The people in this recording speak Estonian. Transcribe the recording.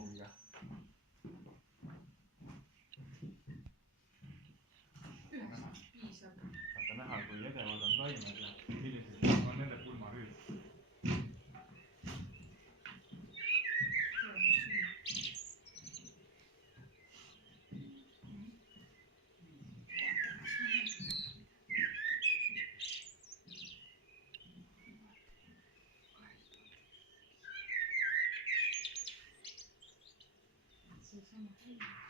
prooviga. Vaata näha, kui edevad on taimed ja millised on nende pulmarüüd. See sama